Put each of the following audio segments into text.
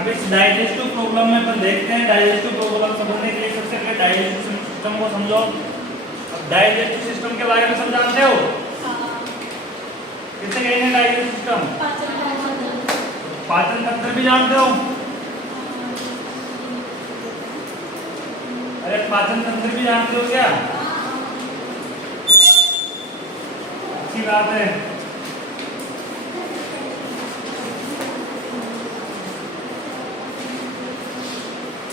अब इस digestive problem में अपन देखते हैं। डाइजेस्टिव प्रॉब्लम समझने के लिए सबसे पहले डाइजेस्टिव सिस्टम को समझो। अब डाइजेस्टिव सिस्टम के बारे में समझाते हो किसे कहेंगे? डाइजेस्टिव सिस्टम पाचन तंत्र भी जानते हो? अरे पाचन तंत्र भी जानते हो क्या? अच्छी बात है।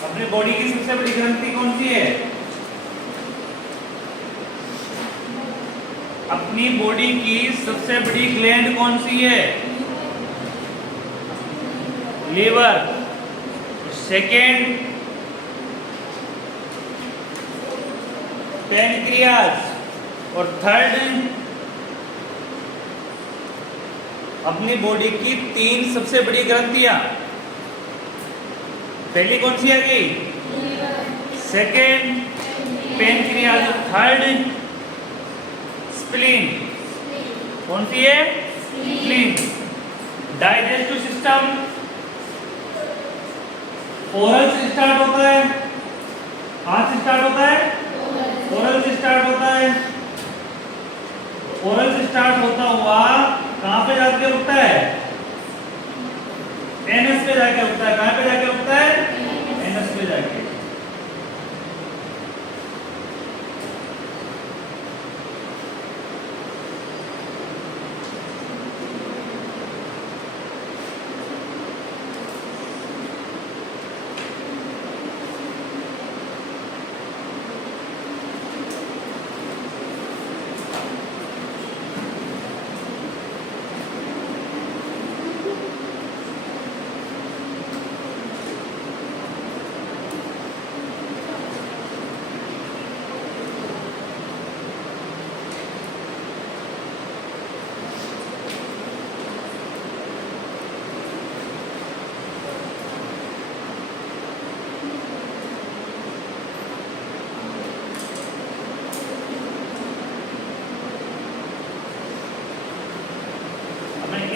अपनी बॉडी की सबसे बड़ी ग्रंथि कौन सी है? अपनी बॉडी की सबसे बड़ी ग्लैंड कौन सी है? लीवर। Second pancreas. और थर्ड अपनी बॉडी की 3 सबसे बड़ी ग्रंथियां। पहली कौन सी आ गई? Second pancreas. Third spleen. कौन सी है? स्प्लीन। डाइजेस्टिव सिस्टम ओरल से स्टार्ट होता है। कहां से स्टार्ट होता है? ओरल से स्टार्ट होता है। ओरल से स्टार्ट होता हुआ कहां पे जाके रुकता है? एनएस पे जाके रुकता है। कहां पे जाके रुकता है? एनएस पे जाके।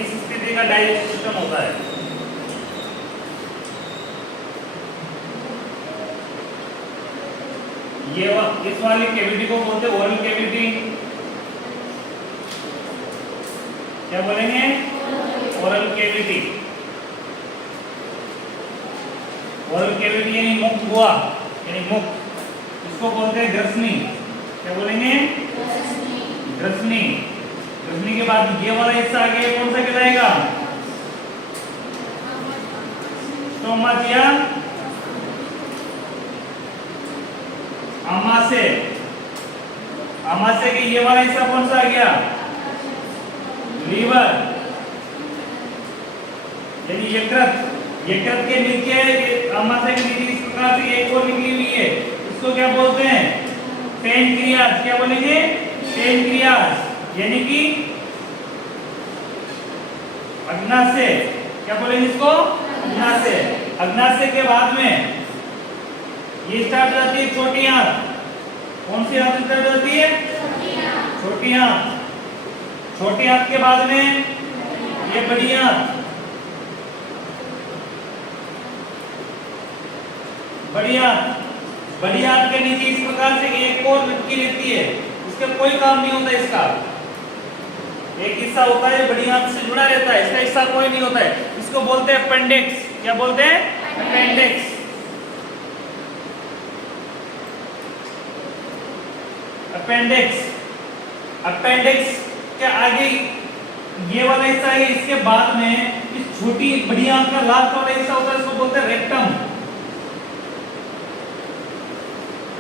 इस स्थिति का डाइजेस्टिव सिस्टम होता है। ये इस वाली कैविटी को बोलते हैं ओरल कैविटी। क्या बोलेंगे? Oral cavity. ओरल कैविटी यानी मुख हुआ, यानी मुख। इसको बोलते हैं ग्रसनी। क्या बोलेंगे? ग्रसनी। ग्रसनी के बाद ये वाला हिस्सा आगे कौन सा कहलाएगा? स्टोमच या आमाशय। आमाशय के ये वाला हिस्सा कौन सा आ गया? लीवर यानी यकृत। यकृत के नीचे आमाशय के नीचे इस प्रकार से एक और निकली हुई है, इसको क्या बोलते हैं? पैनक्रियाज। क्या बोलेंगे? पैनक्रियाज यानी कि अग्नाशय। क्या बोलेंगे इसको? अग्नाशय। अग्नाशय के बाद में ये स्टार्ट हो जाती है छोटी आंत। कौन सी आंत स्टार्ट होती है? छोटी आंत। छोटी आंत के बाद में ये बड़ी आंत। बड़ी आंत। बड़ी आंत के नीचे इस प्रकार से एक और लटकी रहती है, इसका कोई काम नहीं होता। इसका एक हिस्सा होता है बड़ी आंत से जुड़ा रहता है, इसका हिस्सा कोई नहीं होता है। इसको बोलते हैं अपेंडिक्स। क्या बोलते हैं? अपेंडिक्स। अपेंडिक्स। अपेंडिक्स के आगे ये वाला हिस्सा है, इसके बाद में इस छोटी बड़ी आंत का लास्ट वाला हिस्सा होता है, इसको बोलते हैं रेक्टम।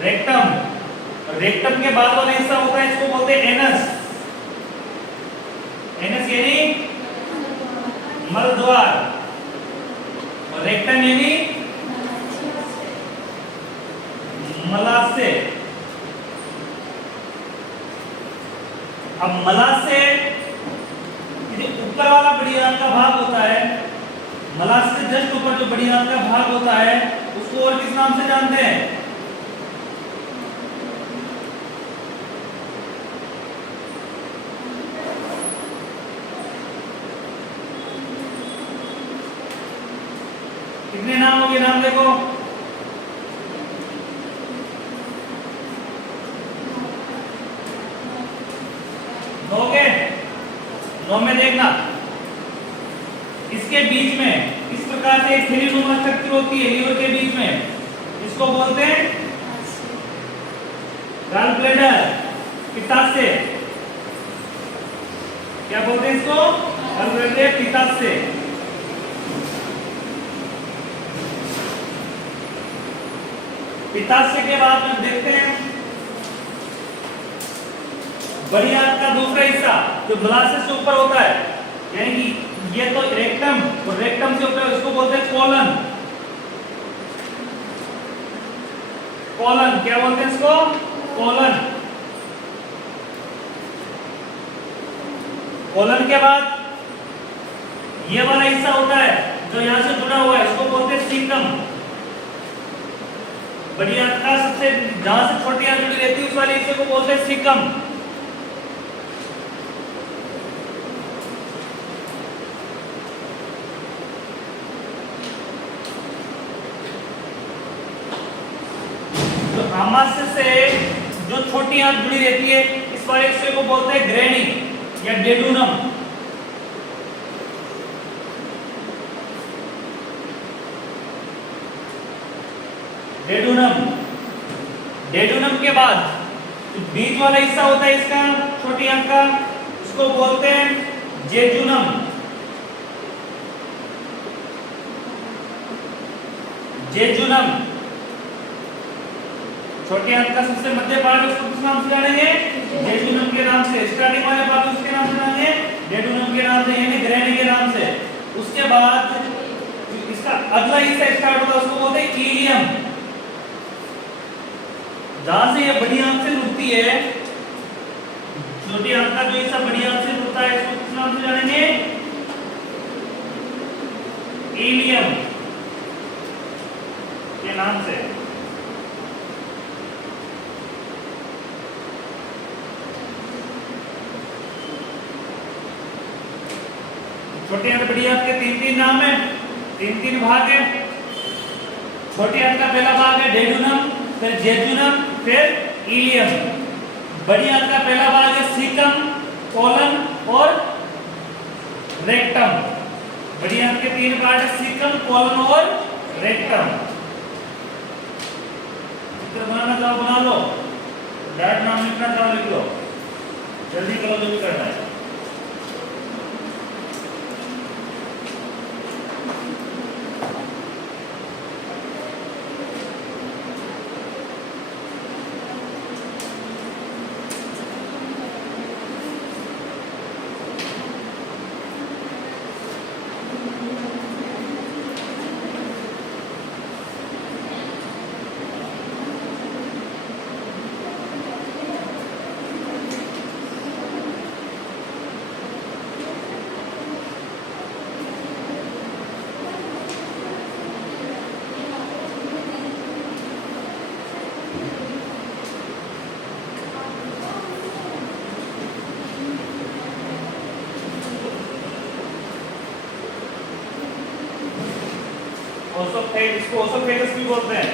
रेक्टम। रेक्टम के बाद वाला हिस्सा होता है, इसको बोलते हैं एनस। एनस यानी मलद्वार। और रेक्टम यानी मलाशय। अब मलाशय ऊपर वाला बड़ी आंत का भाग होता है, मलाशय से जस्ट ऊपर जो बड़ी आंत का भाग होता है उसको और किस नाम से जानते हैं? कितने नाम हो गए, नाम देखो। नौ के, नौ में देखना इसके बीच में इस प्रकार से एक थैलीनुमा स्ट्रक्चर होती है लीवर के बीच में, इसको बोलते हैं गॉल ब्लैडर, पित्ताशय। क्या बोलते हैं इसको? Gall bladder, पित्ताशय। पित्ताशय के बाद में देखते हैं बड़ी आंत का दूसरा हिस्सा जो ग्लासेस से ऊपर होता है, यानी कि ये तो रेक्टम और रेक्टम से ऊपर, इसको बोलते हैं कोलन। कोलन, क्या बोलते हैं इसको? कोलन। कोलन के बाद ये वाला हिस्सा होता है जो यहां से जुड़ा हुआ है, इसको बोलते हैं सीकम। बड़ी आंत का सबसे जहां से छोटी आंत जुड़ी रहती है उस वाले हिस्से को बोलते हैं सीकम। आमाशय से जो छोटी आंत जुड़ी रहती है इस वाले हिस्से को बोलते हैं ग्रेनी या डेडुनम। डेडुनम, डेडुनम के बाद जो बीच वाला हिस्सा होता है इसका छोटी आंत का, उसको बोलते हैं जेजुनम। जेजुनम छोटी आंत का सबसे मध्य पार्ट, उसको किस नाम से जानेंगे? जेजुनम के नाम से। स्टार्टिंग वाले पार्ट उसके नाम से जानेंगे डेडुनम के नाम से, यानी ग्रेनी के नाम से। उसके बाद इसका अगला हिस्सा स्टार्ट होगा, उसको बोलते हैं इलियम। जहां से ये बड़ी आंत से जुड़ती है, छोटी आंत का जो हिस्सा बड़ी आंत से जुड़ता है, इसको किस नाम से जानेंगे? इलियम के नाम से। छोटी आंत बड़ी आंत के तीन तीन नाम है, तीन तीन भाग है। छोटी आंत का पहला भाग है डेडुनम, फिर जेजुनम, फिर इलियम। बड़ी आंत का पहला भाग है सीकम, कोलन और रेक्टम। बड़ी आंत के तीन पार्ट है सीकम, कोलन और रेक्टम। चित्र बनाना चाहो बना लो, डायरेक्ट नाम लिखना चाहो लिख लो, जल्दी करो जो भी करना है। इसको ओसोफेगस भी बोलते हैं।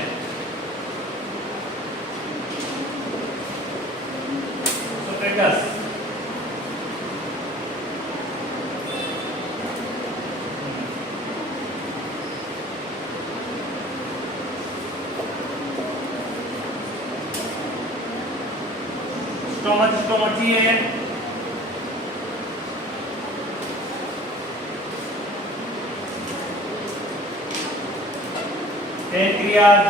ओसोफेगस स्टोमच, स्टोमची है। पैंक्रियाज,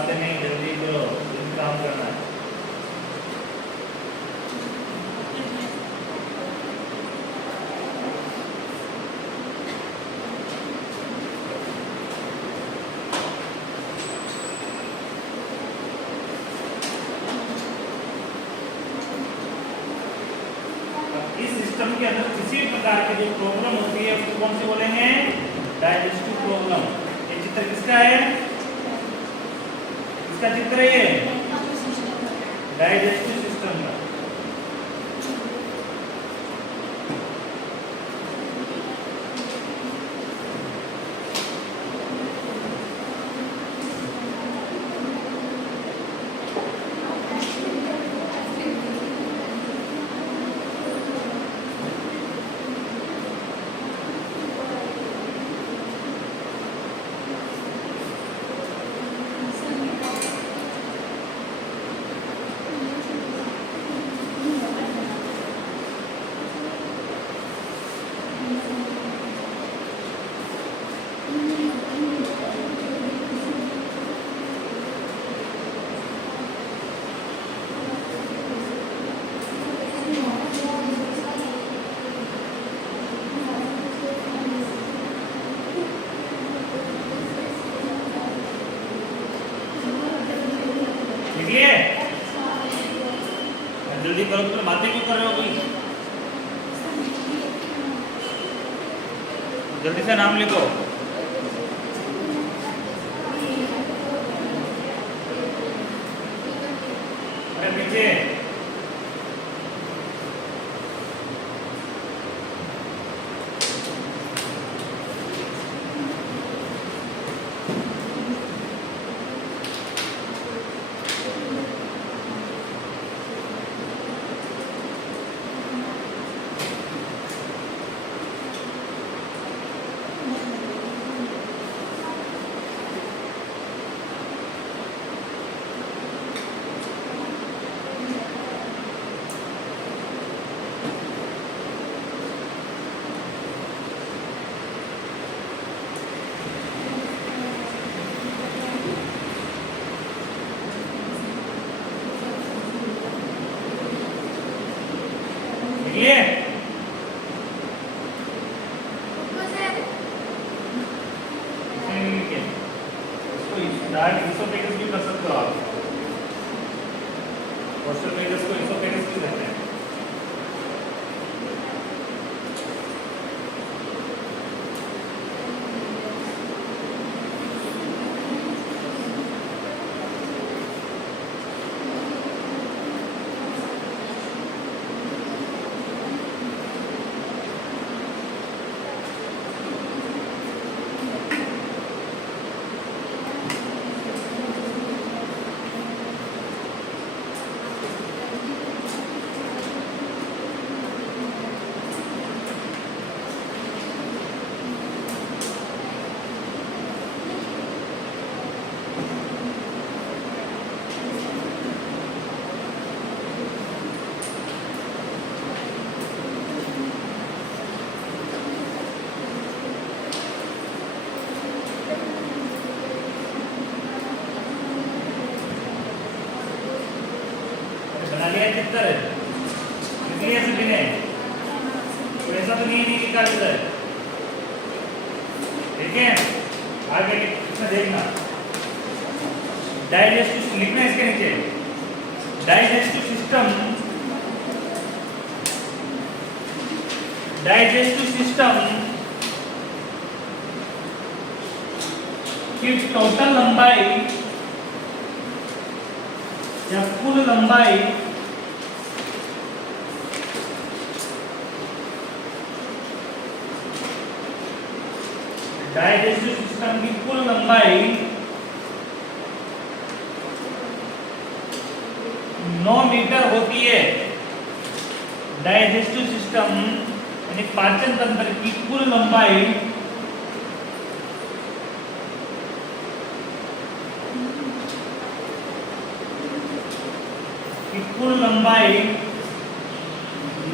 बातें नहीं, जल्दी करो, जल्दी काम करना है। इस सिस्टम के अंदर किसी भी प्रकार की जो प्रॉब्लम होती है उसको कौन सी बोलेंगे? Digestive problem. ये चित्र किसका है? किसका चित्र है ये? डाइजेस्टिव सिस्टम का। जल्दी करो, तो बातें क्यों कर रहे हो कोई? जल्दी से नाम लिखो। अरे पीछे ये ठीक है, इसको डार्ट इसोफेगस भी कर सकते हो आप। ऑस्ट्रोफेगस को इसोफेगस भी कहते हैं। बना लिया चित्र, इसलिए सभी ने तो ऐसा तो नहीं लिखा इधर, ठीक है? आगे इसमें देखना, डाइजेस्टिव लिखना इसके नीचे, डाइजेस्टिव सिस्टम की टोटल लंबाई या कुल लंबाई डाइजेस्टिव सिस्टम की कुल लंबाई 9 मीटर होती है। डाइजेस्टिव सिस्टम यानी पाचन तंत्र की कुल लंबाई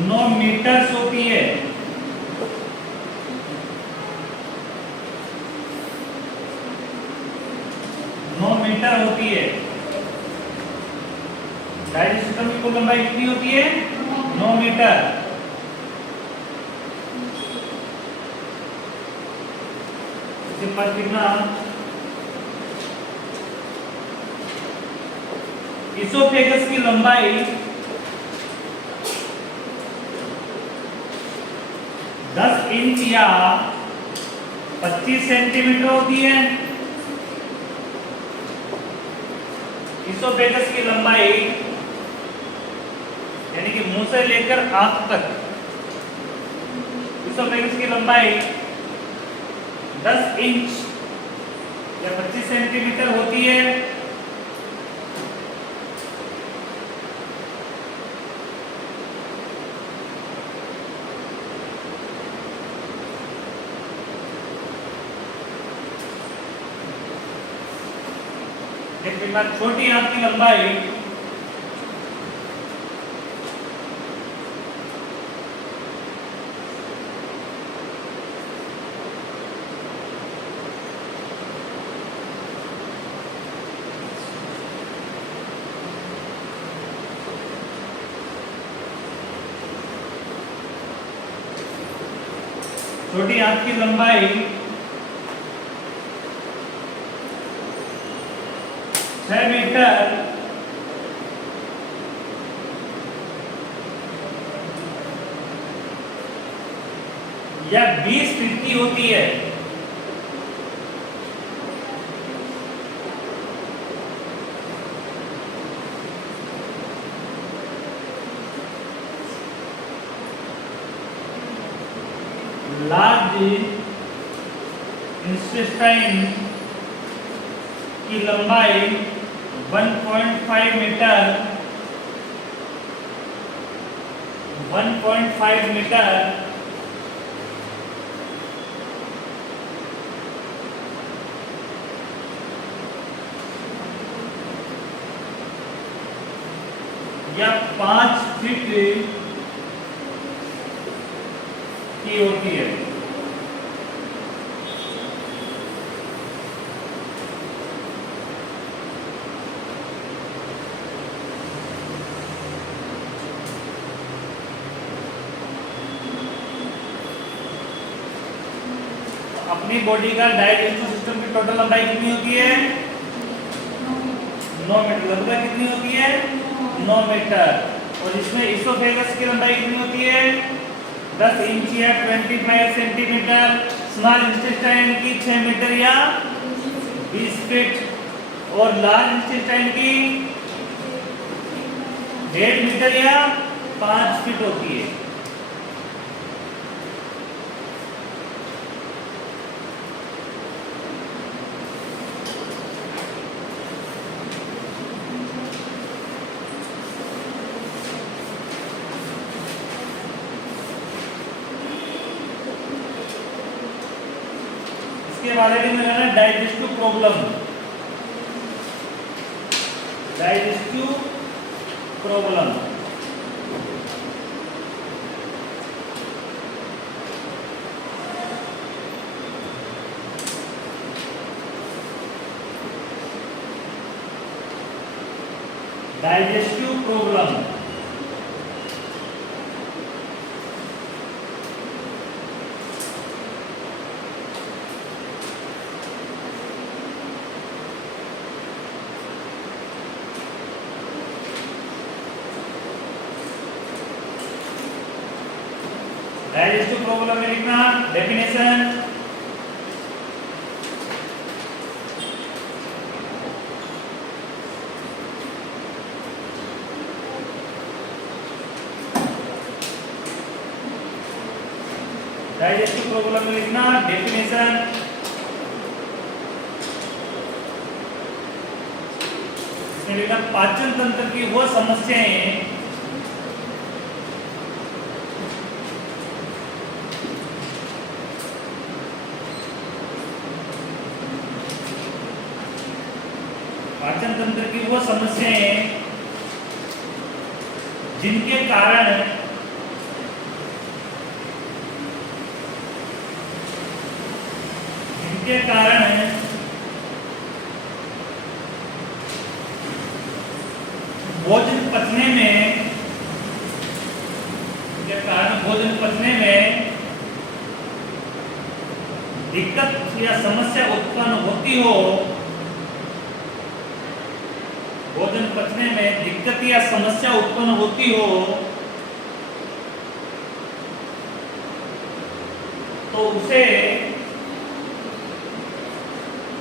9 मीटर होती है। 9 मीटर होती है। डाइजेस्टिव सिस्टम की कुल लंबाई कितनी होती है? 9 मीटर। सिंपल लिखना, इसोफेगस की लंबाई 10 इंच या 25 सेंटीमीटर होती है। इसोफेगस की लंबाई यानी कि मुंह से लेकर आंख तक, इसोफेगस की लंबाई 10 इंच या 25 सेंटीमीटर होती है। एक बार छोटी आंत की लंबाई छोटी आंत की लंबाई 6 मीटर या 20 फीट की होती है। लार्ज इंटेस्टाइन की लंबाई 1.5 मीटर 1.5 मीटर या 5 फीट की होती है। अपनी बॉडी का डाइजेस्टिव सिस्टम की टोटल लंबाई कितनी होती है? 9 मीटर। लंबाई कितनी होती है? 9 मीटर। और इसमें इसोफेगस की लंबाई कितनी होती है? 10 इंच या 25 सेंटीमीटर। स्मॉल इंटेस्टाइन की 6 मीटर या 20 फीट और लार्ज इंटेस्टाइन की 1.5 मीटर या 5 फीट होती है। इसके बारे में लेना digestive problem. Digestive problem digestive problem digestive problem में लिखना डेफिनेशन। डाइजेस्टिव प्रॉब्लम में लिखना डेफिनेशन। इसमें लिखना पाचन तंत्र की वो समस्याएं पाचन तंत्र की वो समस्याएं जिनके कारण भोजन पचने में के कारण भोजन पचने में दिक्कत या समस्या उत्पन्न होती हो, भोजन पचने में दिक्कत या समस्या उत्पन्न होती हो, तो उसे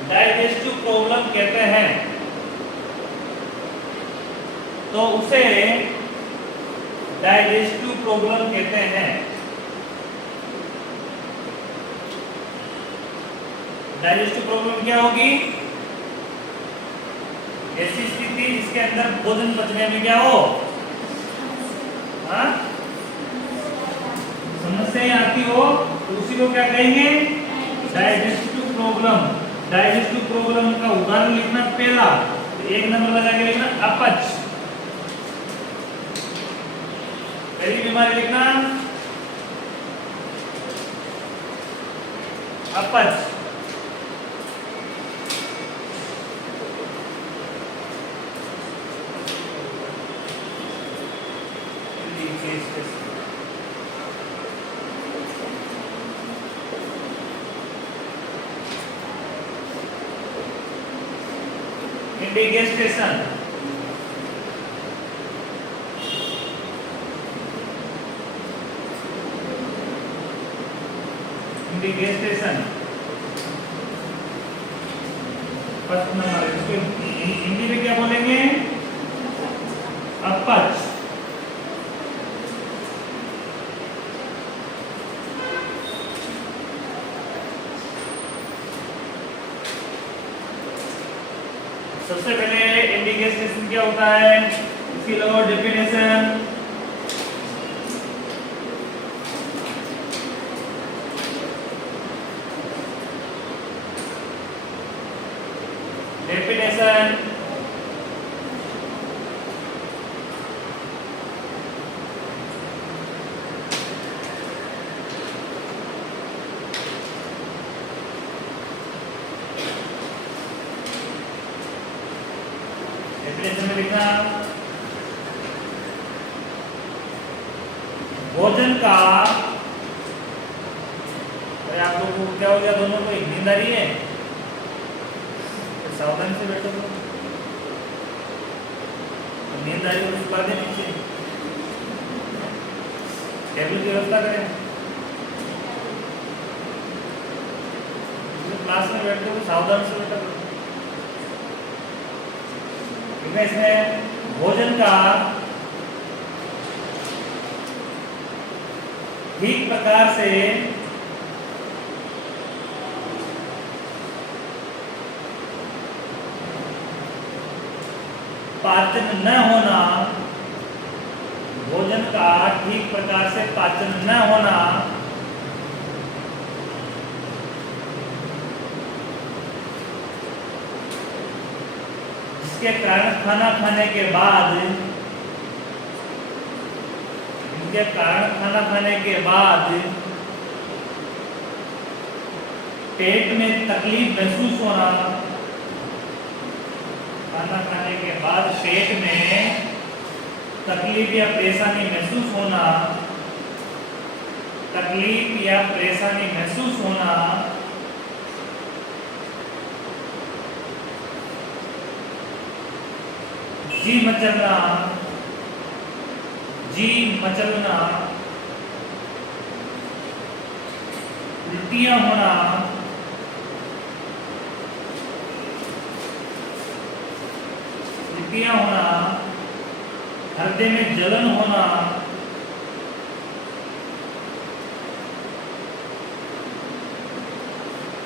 डाइजेस्टिव प्रॉब्लम कहते हैं। तो उसे डाइजेस्टिव प्रॉब्लम कहते हैं। डाइजेस्टिव प्रॉब्लम क्या होगी? ऐसी स्थिति जिसके अंदर भोजन पचने में क्या हो, हाँ, समस्या आती हो, तो उसी को क्या कहेंगे? Digestive problem. डाइजेस्टिव प्रॉब्लम का उदाहरण लिखना पहला, तो 1 नंबर लगा के लिखना अपच। पहली बीमारी लिखना अपच। इंडिगेस्टेशन। इंडिगेस्टेशन फर्स्ट नंबर। इसको हिंदी में क्या बोलेंगे? अपच। सबसे पहले इंडिगेस्टेशन क्या होता है, इसकी लो डेफिनेशन। डेफिनेशन में लिखा भोजन का, अरे आप लोगों को क्या हो गया? दोनों को एक नींद आ रही है, तो सावधानी से बैठो। तो नींद आ रही है तो सुला दें नीचे, टेबल की व्यवस्था करें। क्लास में बैठते हो सावधानी से बैठो। इसमें भोजन का ठीक प्रकार से पाचन न होना, भोजन का ठीक प्रकार से पाचन न होना जिसके कारण खाना खाने के बाद, इनके कारण खाना खाने के बाद पेट में तकलीफ महसूस होना, खाना खाने के बाद पेट में तकलीफ या परेशानी महसूस होना, तकलीफ या परेशानी महसूस होना, जी मचलना, जी मचलना, उल्टियां होना, उल्टियां होना, हृदय में जलन होना,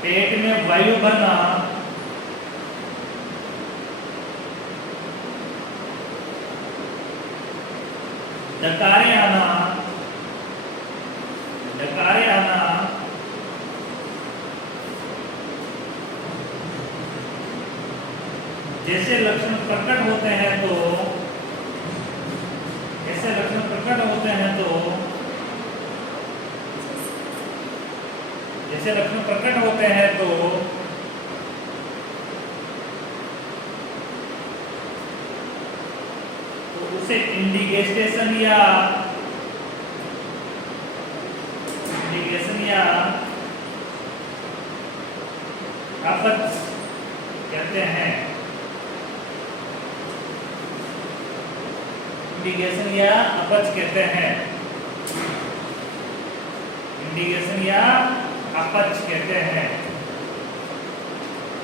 पेट में वायु भरना, डकारे आना, डकारे आना, जैसे लक्षण प्रकट होते हैं तो, ऐसे लक्षण प्रकट होते हैं तो, जैसे लक्षण प्रकट होते हैं तो उसे इंडिगेशन या अपच कहते हैं। इंडिगेशन या अपच कहते हैं। इंडिगेशन या अपच कहते हैं।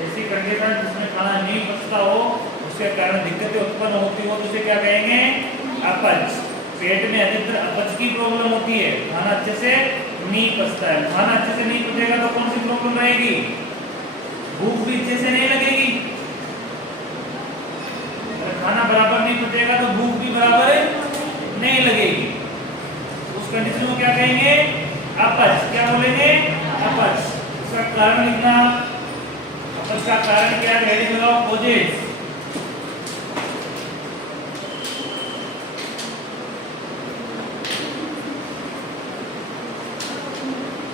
ऐसी कंडीशन जिसमें खाना नहीं पचता हो, उसके कारण दिक्कतें उत्पन्न होती हो, तो उसे क्या कहेंगे? अपच। पेट में अधिकतर अपच की प्रॉब्लम होती है, खाना अच्छे से नहीं पचता है। खाना अच्छे से नहीं पचेगा तो कौन सी प्रॉब्लम रहेगी? भूख भी अच्छे से नहीं लगेगी। अगर खाना बराबर नहीं पचेगा तो भूख भी बराबर नहीं लगेगी। उस कंडीशन में क्या कहेंगे? अपच। क्या बोलेंगे? अपच। इसका कारण लिखना। अपच का कारण क्या है? हेडिंग लगाओ कोजेस।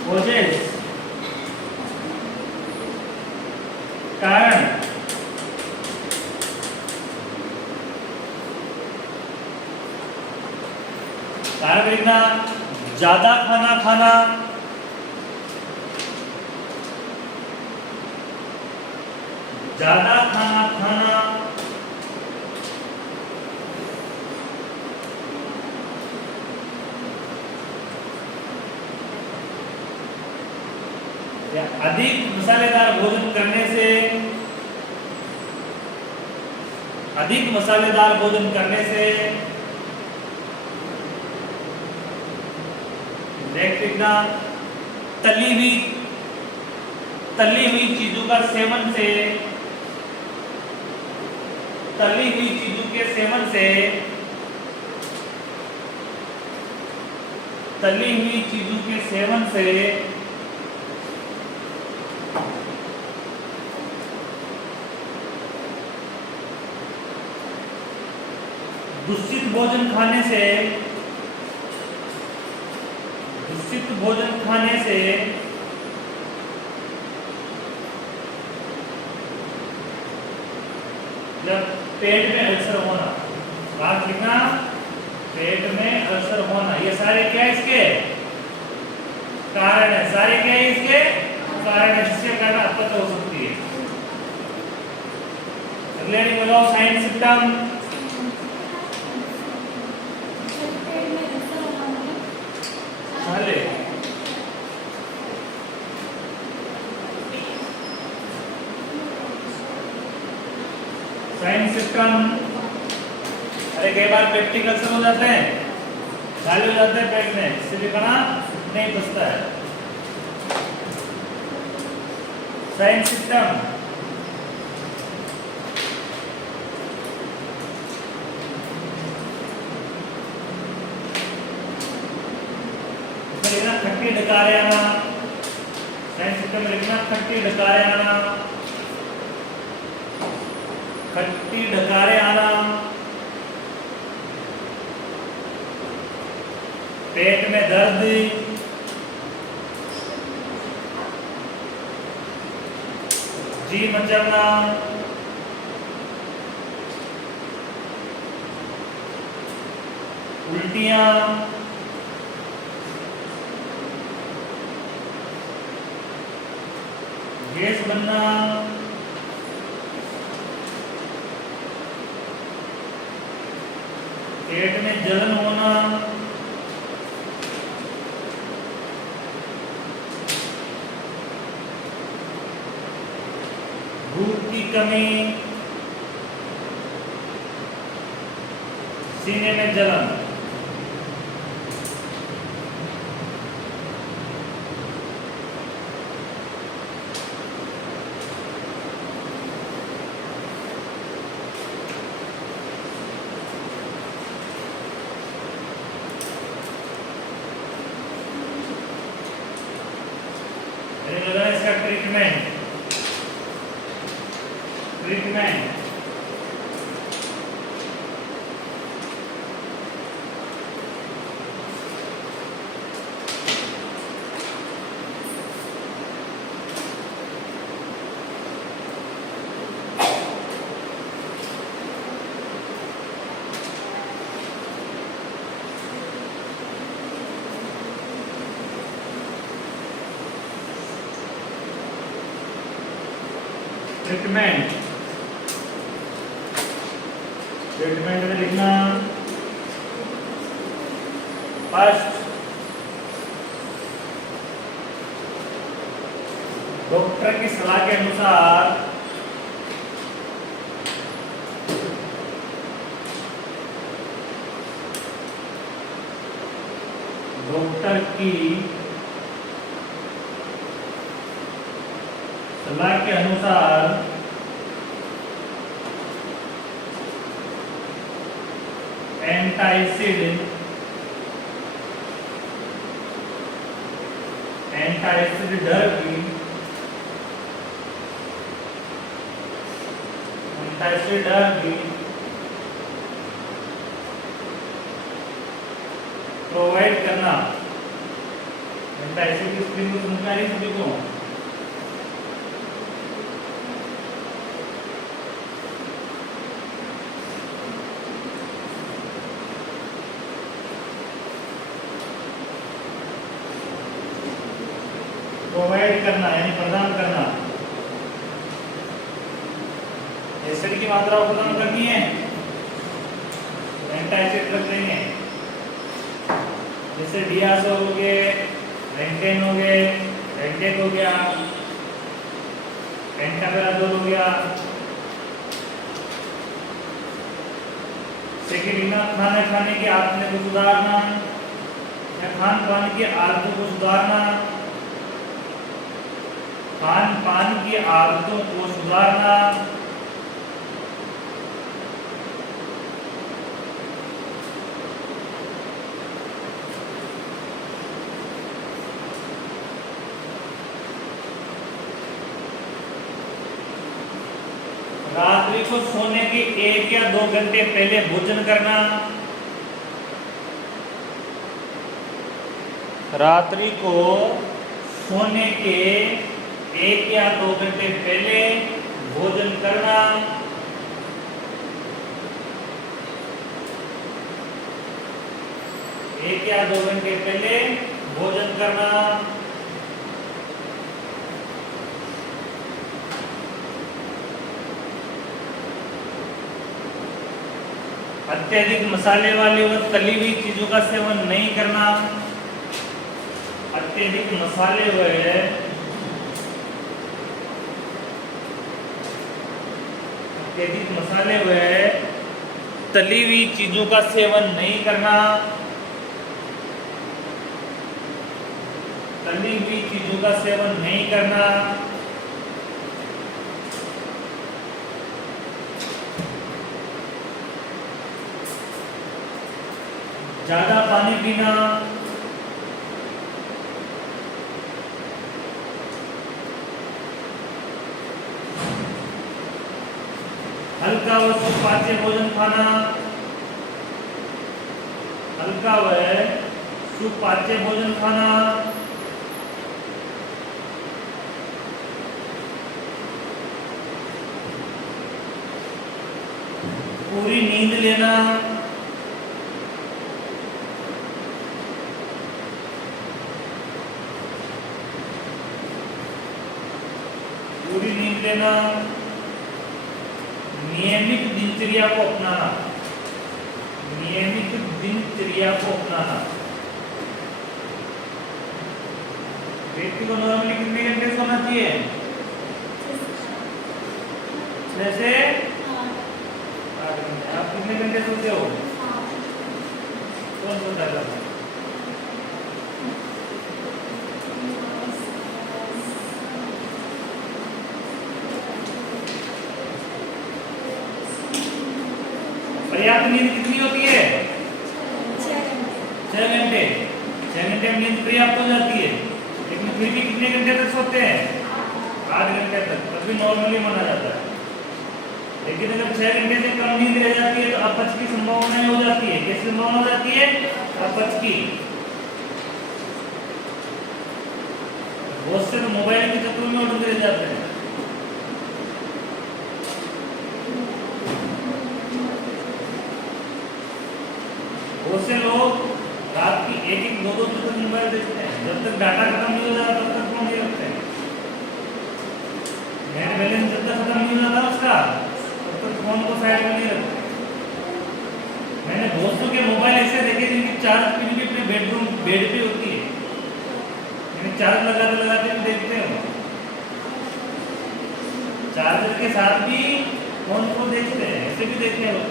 कोजेस कारण। कारण लिखना। ज्यादा खाना खाना, ज्यादा खाना खाना, या अधिक मसालेदार भोजन करने से, अधिक मसालेदार भोजन करने से, देखना तली हुई चीजों का सेवन से, तली हुई चीजों के सेवन से, तली हुई चीजों के सेवन से दूषित भोजन खाने से, दूषित भोजन खाने से जब पेट में अल्सर होना, बात लिखना, पेट में अल्सर होना, ये सारे क्या इसके कारण है? सारे क्या है इसके कारण है, जिसके कारण अपच हो सकती है। अगले हेडिंग लगाओ साइन सिम्टम। साइन सिस्टम, अरे कई बार पेप्टिक अल्सर हो जाते हैं, खाली हो जाते हैं पेट में, इससे भी खाना नहीं पचता है। साइन सिस्टम लिखना खट्टी डकारे आना। साइन सिस्टम में लिखना खट्टी डकारे आना, खट्टी डकारे आना, पेट में दर्द, जी मचलना, उल्टियां, गैस बनना, पेट में जलन होना, भूख की कमी, सीने में जलन। इसका ट्रीटमेंट, ट्रीटमेंट स्टेटमेंट स्टेटमेंट में लिखना फर्स्ट डॉक्टर की सलाह के अनुसार डॉक्टर की सलाह के अनुसार एंटासिड ड्रग प्रोवाइड करना। एंटासिड की स्क्रीन को समझ में आ रही है सभी को? प्रोवाइड करना यानी प्रदान करना। एसिड की मात्रा को प्रदान करनी है, एंटासिड रख देंगे। जैसे डियाजो हो गए, रेंटेन हो गए, रेंटेक हो गया, पेंटाबेराजोल हो गया। सेकेंड, खाना खाने की आदतें को सुधारना या खान पान की आदतों को सुधारना। खान पान की आदतों को सुधारना। रात्रि को सोने के 1 या 2 घंटे पहले भोजन करना। रात्रि को सोने के 1 या 2 घंटे पहले भोजन करना। एक या 2 घंटे पहले भोजन करना। अत्यधिक मसाले वाली व तली हुई चीजों का सेवन नहीं करना। अत्यधिक मसाले व तली हुई चीजों का सेवन नहीं करना। तली हुई चीजों का सेवन नहीं करना। ज्यादा पानी पीना। हल्का व सुपाच्य भोजन खाना। हल्का व सुपाच्य भोजन खाना। पूरी नींद लेना। पूरी नींद लेना। नियमित दिनचर्या को अपनाना। नियमित दिनचर्या को अपनाना। व्यक्ति को नॉर्मली कितने घंटे सोना चाहिए? 6 से 8 घंटे। आप कितने घंटे सोते हो? कौन सोता है? पर्याप्त नींद कितनी होती है? 6 घंटे। 6 घंटे में नींद पर्याप्त हो जाती है, लेकिन फिर भी कितने घंटे तक सोते हैं? 8 घंटे तक, तभी नॉर्मली माना जाता है। लेकिन अगर 6 घंटे से कम नींद रह जाती है तो अपच की संभावना हो जाती है। कैसे संभावना हो जाती है? अपच की। बहुत से तो मोबाइल के चक्कर में उठ रह जाते हैं। बहुत से लोग रात की 1-1, 2-2 बजे तक मोबाइल देखते हैं। जब तक डाटा खत्म नहीं हो जाता तब तक फोन नहीं रखते हैं। नेट बैलेंस जब तक खत्म नहीं होता उसका तब तक फोन को साइड में नहीं रखते। मैंने दोस्तों के मोबाइल ऐसे देखे जिनकी चार्ज पिन भी अपने बेड पे होती है, यानी चार्ज लगाते लगाते भी देखते हो, चार्जर के साथ भी फोन को देखते हैं, ऐसे भी देखते हैं लोग,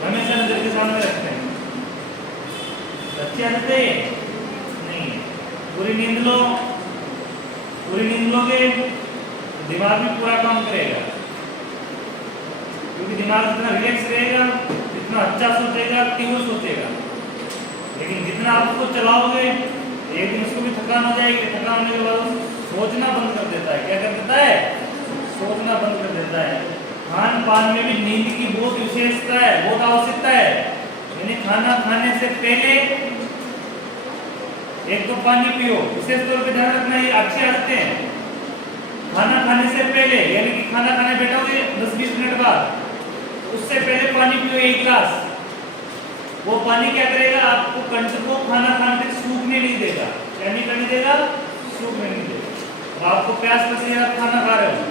हमेशा नजर के सामने रखते हैं। अच्छी आदत है नहीं है। पूरी नींद लो, पूरी नींद लोगे दिमाग में पूरा काम करेगा, क्योंकि दिमाग जितना रिलैक्स रहेगा जितना अच्छा सोचेगा तीव्र सोचेगा। लेकिन जितना आप उसको चलाओगे एक दिन उसको भी थकान हो जाएगी, थकान होने के बाद सोचना बंद कर देता है। क्या कर देता है? सोचना बंद कर देता है। खान पान में भी नींद की बहुत विशेषता है, बहुत आवश्यकता है। यानी खाना खाने से पहले एक तो पानी पियो, विशेष तौर पे ध्यान रखना, ये अच्छी आदत है। खाना खाने से पहले यानी कि खाना खाने बैठोगे 10-20 मिनट बाद, उससे पहले पानी पियो 1 गिलास। वो पानी क्या करेगा? आपको कंठ को खाना खाने तक सूखने नहीं देगा। क्या नहीं करने देगा? सूखने नहीं देगा। और आपको प्यास लगी है, आप खाना खा रहे हो,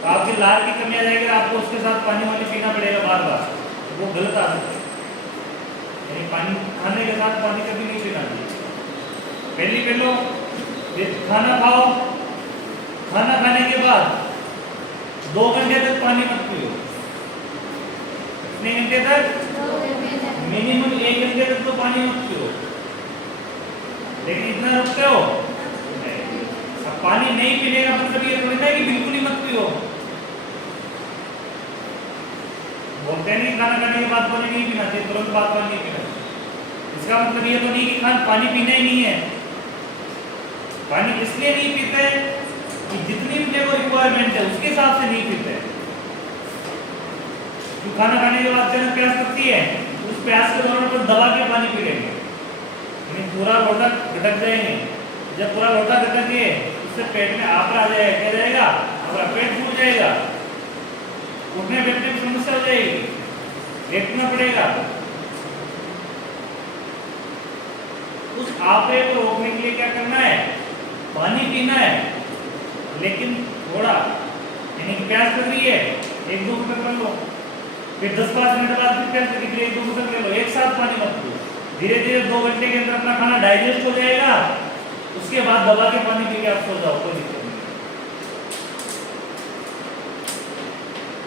तो आपकी लार की कमी आ जाएगी, आपको उसके साथ पानी वानी पीना पड़ेगा बार बार। वो गलत आदत है। यानी पानी खाने के साथ पानी कभी नहीं पीना चाहिए। पहले खाना खाओ, खाना खाने के बाद 2 घंटे तक पानी मत पियो। कितने घंटे तक? मिनिमम 1 घंटे तक तो पानी मत पियो। लेकिन इतना रुकते हो? अब पानी नहीं पीने का मतलब ये थोड़ी ना कि बिल्कुल ही मत पियो। बोलते हैं नहीं खाना खाने के बाद पानी नहीं पीना चाहिए, तुरंत बाद पानी नहीं पीना चाहिए। इसका मतलब ये तो नहीं कि पानी पीना ही नहीं है। पानी इसलिए नहीं पीते कि जितनी भी वो रिक्वायरमेंट है उसके हिसाब से नहीं पीते। तो खाना खाने के बाद अचानक प्यास लगती है, उस प्यास के दौरान पर दबा के पानी पी लेंगे, यानी पूरा लोटा गटक जाएंगे। जब पूरा लोटा गटक गए उससे पेट में आपरा आ जाएगा, क्या जाएगा? आपरा, पेट फूल जाएगा, उठने बैठने में समस्या हो जाएगी, लेटना पड़ेगा। उस आपरे को रोकने के लिए क्या करना है? पानी पीना है, लेकिन थोड़ा, यानी प्यास लग रही है 1-2 घंटे कर लो, फिर 10-5 मिनट बाद फिर प्यास लगी, फिर 1-2 घंटे ले लो, एक साथ पानी मत पियो। धीरे धीरे 2 घंटे के अंदर अपना खाना डाइजेस्ट हो जाएगा, उसके बाद दबा के पानी पी के आप सो जाओ, कोई दिक्कत नहीं।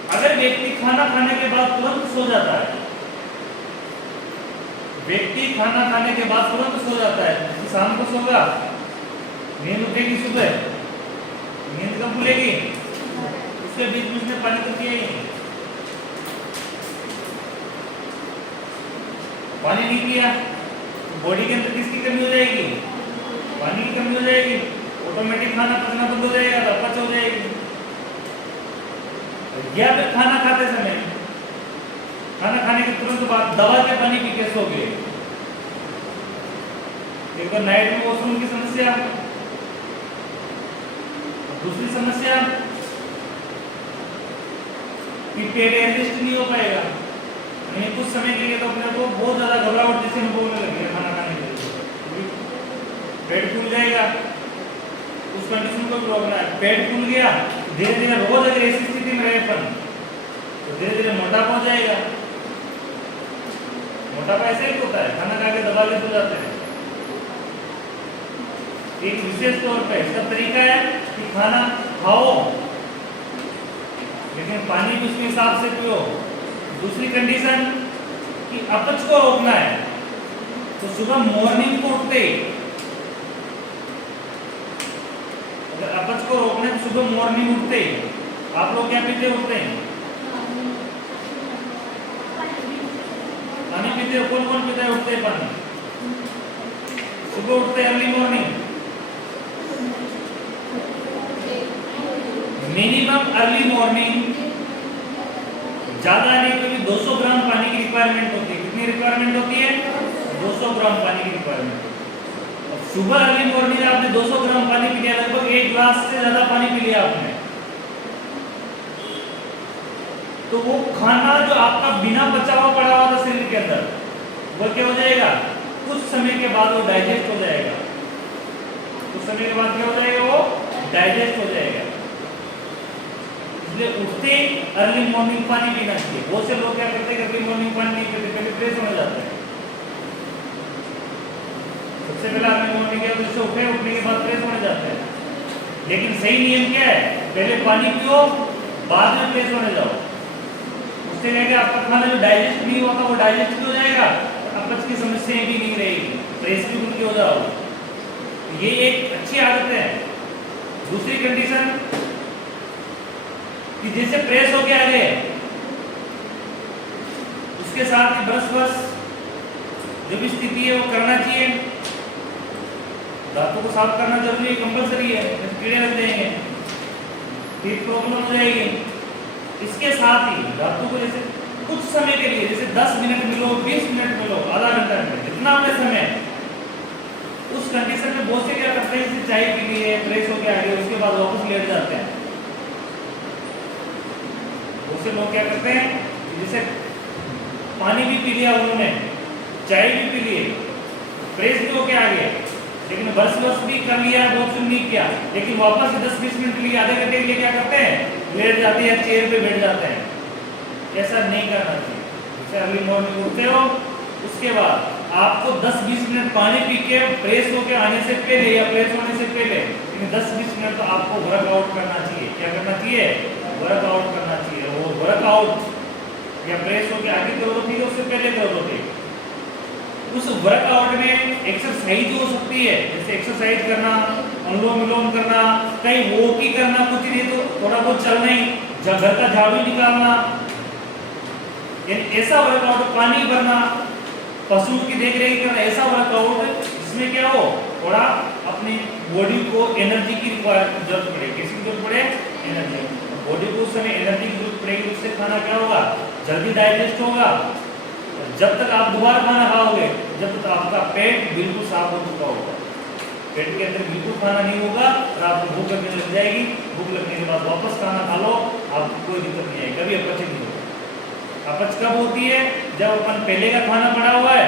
अगर व्यक्ति खाना खाने के बाद तुरंत सो जाता है, व्यक्ति खाना खाने के बाद तुरंत सो जाता है, शाम को सोगा, नींद उठेगी, सुबह नींद कब खुलेगी? उसके बीच में पानी तो पिया ही नहीं। पानी नहीं पिया, बॉडी के अंदर किसकी कमी हो जाएगी? पानी की कमी हो जाएगी, ऑटोमेटिक खाना पचना बंद हो जाएगा, अपच हो जाएगी। या फिर खाना खाते समय, खाना खाने के तुरंत बाद दबा के पानी पी के सो गए। एक बार नाइट में वॉशरूम की समस्या, दूसरी समस्या कि पेट एडजस्ट नहीं हो पाएगा, नहीं कुछ समय के लिए तो अपने को बहुत ज्यादा घबराहट जैसे अनुभव होने लगी है खाना खाने के लिए, पेट फूल जाएगा। उस कंडीशन को रोकना है। पेट फूल गया, धीरे धीरे रोज अगर ऐसी स्थिति में रहे अपन, तो धीरे धीरे मोटापा हो जाएगा। मोटापा ऐसे ही होता है, खाना खा के दबा के सो जाते हैं। एक विशेष तौर पे इसका तरीका है कि खाना खाओ, लेकिन पानी भी उसके हिसाब से पियो। दूसरी कंडीशन कि अपच को रोकना है, तो सुबह मॉर्निंग को उठते ही, अगर अपच को रोकना है तो सुबह मॉर्निंग उठते ही आप लोग क्या पीते उठते हैं? पानी पीते हो? कौन कौन पीता है उठते हैं पानी? सुबह उठते early morning, minimum early morning, ज्यादा नहीं तो भी 200 ग्राम पानी की रिक्वायरमेंट होती है। कितनी रिक्वायरमेंट होती है? 200 ग्राम पानी की रिक्वायरमेंट। सुबह अर्ली मॉर्निंग आपने 200 ग्राम पानी पी लिया, लगभग 1 गिलास से ज्यादा पानी पी लिया आपने, तो वो खाना जो आपका बिना पचा हुआ पड़ा हुआ था शरीर के अंदर, वो क्या हो जाएगा? कुछ समय के बाद वो डाइजेस्ट हो जाएगा। कुछ समय के बाद क्या हो जाएगा? वो डाइजेस्ट हो जाएगा। इसलिए उठते ही अर्ली मॉर्निंग पानी पीना चाहिए। बहुत से लोग क्या करते हैं, अर्ली मॉर्निंग पानी नहीं पीते, पहले फ्रेश होने जाते हैं। सबसे पहले अर्ली मॉर्निंग क्या होता है, उठे, उठने के बाद फ्रेश होने जाते हैं। लेकिन सही नियम क्या है, पहले पानी पियो, बाद में फ्रेश होने जाओ। उससे क्या है, आपका खाना जो डाइजेस्ट नहीं हुआ था वो डाइजेस्ट भी हो जाएगा, अपच की समस्याएं भी नहीं रहेगी, फ्रेश भी खुल के हो जाओ। ये एक अच्छी आदत है। दूसरी कंडीशन कि जैसे फ्रेश होके आ गए, उसके साथ ही ब्रश जो भी स्थिति है वो करना चाहिए। दांतों को साफ करना जरूरी है, कंपलसरी है, कीड़े लग जाएंगे, टीथ प्रॉब्लम हो जाएगी। इसके साथ ही दांतों को जैसे कुछ समय के लिए, जैसे 10 मिनट मिलो, 20 मिनट मिलो, आधा घंटा मिलो, जितना आपने समय, उस कंडीशन में बहुत से क्या करते हैं, जैसे चाय पी लिए, फ्रेश होके आ गए, उसके बाद वापस लेट जाते हैं। बहुत से लोग क्या करते हैं, जैसे पानी भी पी लिया उन्होंने, चाय भी पी लिए, फ्रेश भी होके आ गए, लेकिन ब्रश भी कर लिया, बहुत सुन नहीं किया, लेकिन वापस 10-20 मिनट के लिए, आधे घंटे के लिए क्या करते हैं, लेट जाते हैं, चेयर पे बैठ जाते हैं। ऐसा नहीं करना चाहिए। जैसे अर्ली मॉर्निंग उठते हो, उसके बाद आपको 10-20 मिनट पानी पी के फ्रेश होके आने से पहले या फ्रेश होने से पहले 10-20 मिनट तो आपको वर्कआउट करना चाहिए। क्या करना चाहिए, वर्कआउट करना चाहिए। वो वर्कआउट या फ्रेश होके आगे करो तो ठीक है, उससे पहले करो तो ठीक। उस वर्कआउट में एक्सरसाइज हो सकती है, जैसे एक्सरसाइज करना, अनुलोम विलोम करना, कहीं वॉक ही करना, कुछ नहीं तो थोड़ा बहुत चलना ही, घर का झाड़ू निकालना, ऐसा वर्कआउट, पानी भरना, पशुओं की देखरेख करना, ऐसा वर्कआउट जिसमें क्या हो, थोड़ा अपनी बॉडी को एनर्जी की जरूरत पड़े। किसी की जरूरत पड़े, एनर्जी। बॉडी को उस समय एनर्जी की जरूरत पड़ेगी, उससे खाना क्या होगा, जल्दी डाइजेस्ट होगा। जब तक आप दोबारा खाना खाओगे, जब तक आपका पेट बिल्कुल साफ हो चुका होगा। पेट के अंदर बिल्कुल खाना नहीं होगा और आपको भूख लगने लग जाएगी। भूख लगने के बाद वापस खाना खा लो, आपको कोई दिक्कत नहीं आएगी, कभी अपच नहीं होगा। अपच कब होती है, जब अपन पहले का खाना पड़ा हुआ है,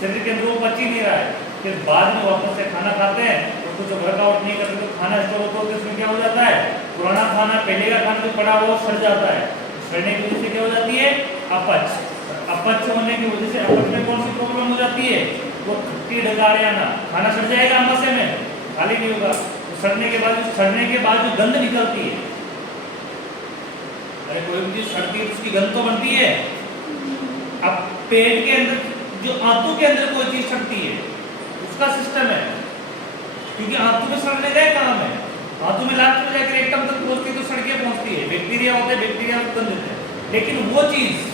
शरीर के अंदर वो पच ही नहीं रहा है, फिर बाद में वापस से खाना खाते हैं तो कुछ वर्कआउट नहीं करते तो खाना स्टोर होता है, उसमें क्या हो जाता है, पुराना खाना, पहले का खाना जो पड़ा हुआ सड़ जाता है। सड़ने की वजह से क्या हो जाती है, अपच। अपच होने की वजह से अपच में कौन सी प्रॉब्लम हो जाती है, वो खट्टी डकार आना, खाना सड़ जाएगा आमसे में, खाली नहीं होगा। तो सड़ने के बाद जो गंध निकलती है, अरे कोई भी चीज सड़ती है तो उसकी गंध तो बनती है। अब पेट के अंदर जो आंतों के अंदर कोई चीज सड़ती है, उसका सिस्टम है, क्योंकि आंतों में सड़ने का काम है। आंतों में लास्ट में जाकर एकदम तक पहुंचती है तो सड़के पहुंचती है, बैक्टीरिया होते हैं, बैक्टीरिया को गंध देते हैं। लेकिन वो चीज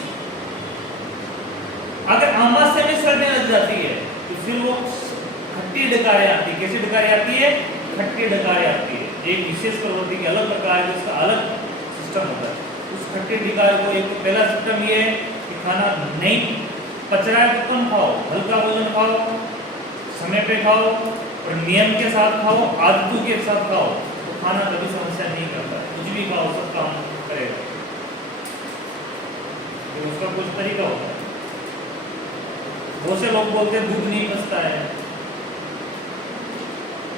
अगर आमाशय में सड़ने लग जाती है तो फिर वो खट्टी डकारें आती है। कैसी डकारें आती है, खट्टी डकारें आती है। एक विशेष प्रवृत्ति की अलग प्रकार है, उसका अलग सिस्टम होता है। उस खट्टी डकार को एक पहला सिस्टम ये है कि खाना नहीं पच रहा है तो कम खाओ, हल्का भोजन खाओ, समय पे खाओ और नियम के साथ खाओ, आदतों के साथ खाओ, तो खाना कभी समस्या नहीं करता है। कुछ भी खाओ सब काम करेगा, तो उसका कुछ तरीका होता है। बहुत से लोग बोलते हैं दूध नहीं पचता है,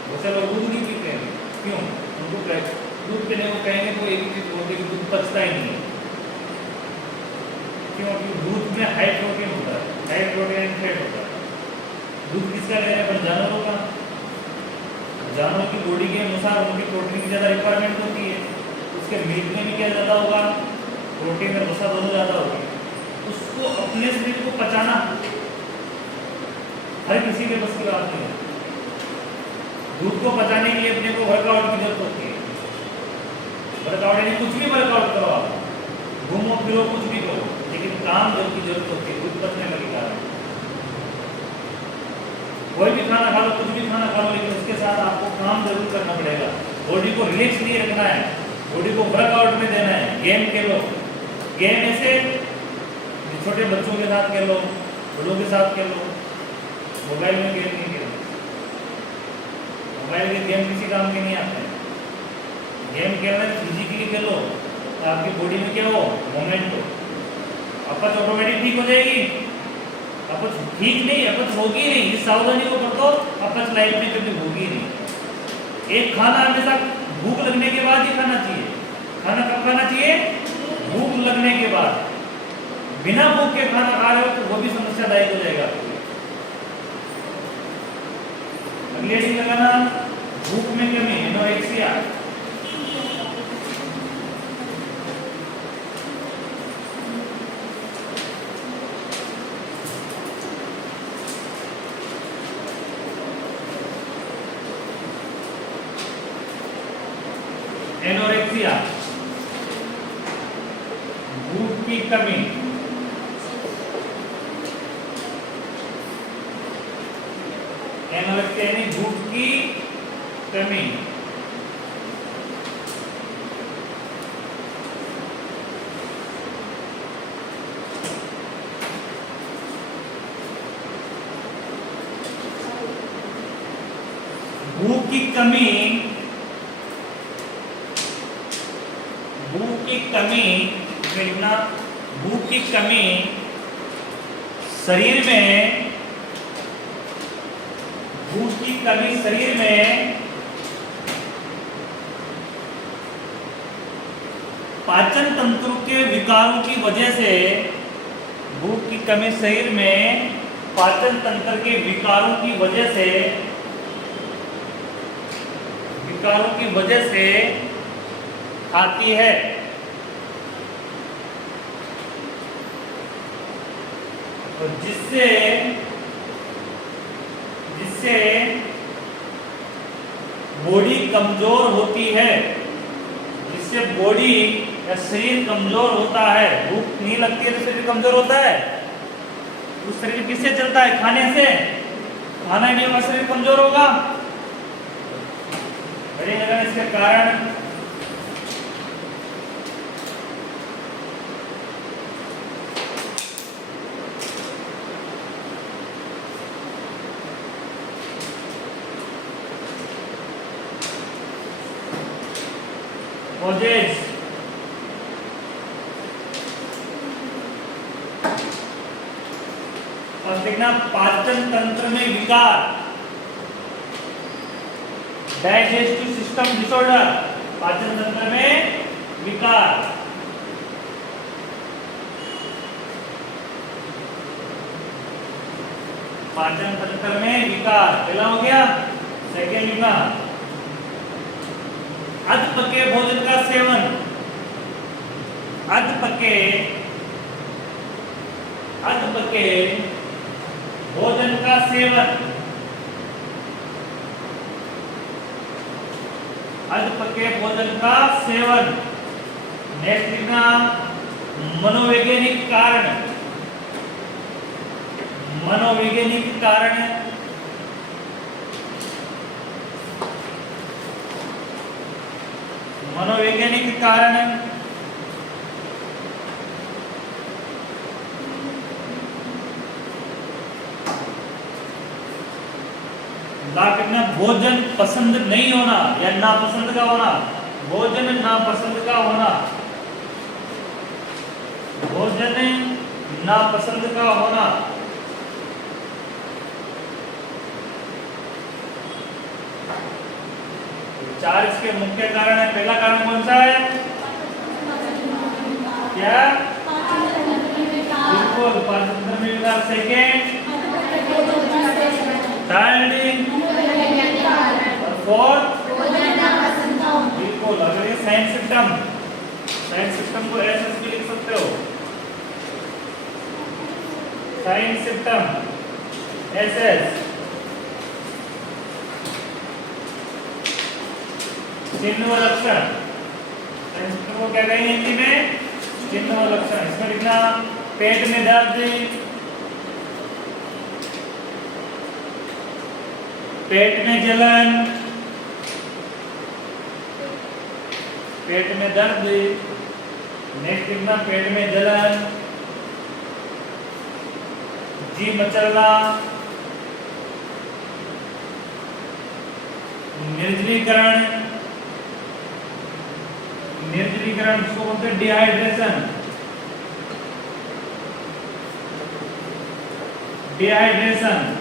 बहुत से लोग दूध नहीं पीते हैं। क्यों? उनको दूध पीने को कहेंगे तो एक ही चीज बोलते हैं कि दूध पचता ही नहीं है। क्योंकि दूध में हाई प्रोटीन होता है, हाई प्रोटीन एंड फैट होता है। दूध किसका ले रहे हैं, पर जानवरों का। जानवरों की बॉडी के अनुसार उनकी प्रोटीन की ज़्यादा रिक्वायरमेंट होती है, उसके मीट में भी क्या ज़्यादा होगा, प्रोटीन और वसा दोनों ज़्यादा होगी। उसको अपने शरीर को पचाना हर किसी के बस की बात नहीं है। दूध को पचाने के लिए अपने को वर्कआउट की जरूरत होती है। वर्कआउट यानी कुछ भी वर्कआउट करो, आप घूमो फिरो कुछ भी करो, लेकिन काम जब की जरूरत होती है, दूध पचने लगेगा। कोई भी खाना खा लो, कुछ भी खाना खा लो, लेकिन उसके साथ आपको काम जरूर करना पड़ेगा। बॉडी को रिलैक्स नहीं रखना है, बॉडी को वर्कआउट में देना है। गेम खेलो, गेम ऐसे छोटे बच्चों के साथ खेलो, बड़ों के साथ खेलो, मोबाइल में गेम नहीं खेलो। मोबाइल के गेम किसी काम के नहीं आते हैं। गेम खेलना फिजिकली खेलो, तो आपकी बॉडी में क्या हो, मोमेंट हो, अपच ऑटोमेटिक ठीक हो जाएगी। अपच ठीक नहीं, अपच होगी नहीं, इस सावधानी को कर दो, अपच लाइफ में कभी होगी नहीं। एक खाना हमेशा भूख लगने के बाद ही खाना चाहिए। खाना कब खाना चाहिए? भूख लगने के बाद। बिना भूख के खाना खा रहे हो तो वो भी समस्यादायक हो जाएगा। अगली हेडिंग लगाना, भूख में कमी, एनोरेक्सिया। एनोरेक्सिया, भूख की कमी। एनोरेक्सिया यानी भूख की कमी। भूख की कमी, भूख की कमी लिखना, भूख की कमी शरीर में, भूख की कमी शरीर में पाचन तंत्र के विकारों की वजह से, भूख की कमी शरीर में पाचन तंत्र के विकारों की वजह से, विकारों की वजह से आती है। तो जिससे जिससे बॉडी कमजोर होती है, जिससे बॉडी या शरीर कमजोर होता है। भूख नहीं लगती है तो शरीर कमजोर होता है। तो शरीर किससे चलता है? खाने से। खाना ही नहीं होगा शरीर कमजोर होगा। इसके कारण causes और देखना पाचन तंत्र में विकार, डाइजेस्टिव सिस्टम डिसऑर्डर, पाचन तंत्र में विकार। पाचन तंत्र में विकार पहला हो गया। सेकेंड लिखना, अधपके भोजन का सेवन, अधपके भोजन का सेवन, अधपके भोजन का सेवन। नेक्स्ट लिखना, मनोवैज्ञानिक कारण, मनोवैज्ञानिक कारण, मनोवैज्ञानिक कारण। भोजन पसंद नहीं होना या नापसंद का होना, भोजन नापसंद का होना, भोजन नापसंद का होना। चार इसके मुख्य कारण है। पहला कारण कौन सा है? क्या? बिल्कुल, पाचन तंत्र में विकार। सेकेंड, थर्ड और फोर्थ, बिल्कुल। अगर ये साइन सिस्टम, साइन सिस्टम को ऐसे भी लिख सकते हो, साइन सिस्टम एसएस, चिन्ह व लक्षण। साइन सिस्टम को क्या कहेंगे हिंदी में? चिन्ह व लक्षण। इसमें लिखना, पेट में दर्द, पेट में जलन, पेट में दर्द। नेक्स्ट लिखना, पेट में जलन, जी मचलना, निर्जलीकरण, निर्जलीकरण जिसको बोलते हैं डिहाइड्रेशन, डिहाइड्रेशन।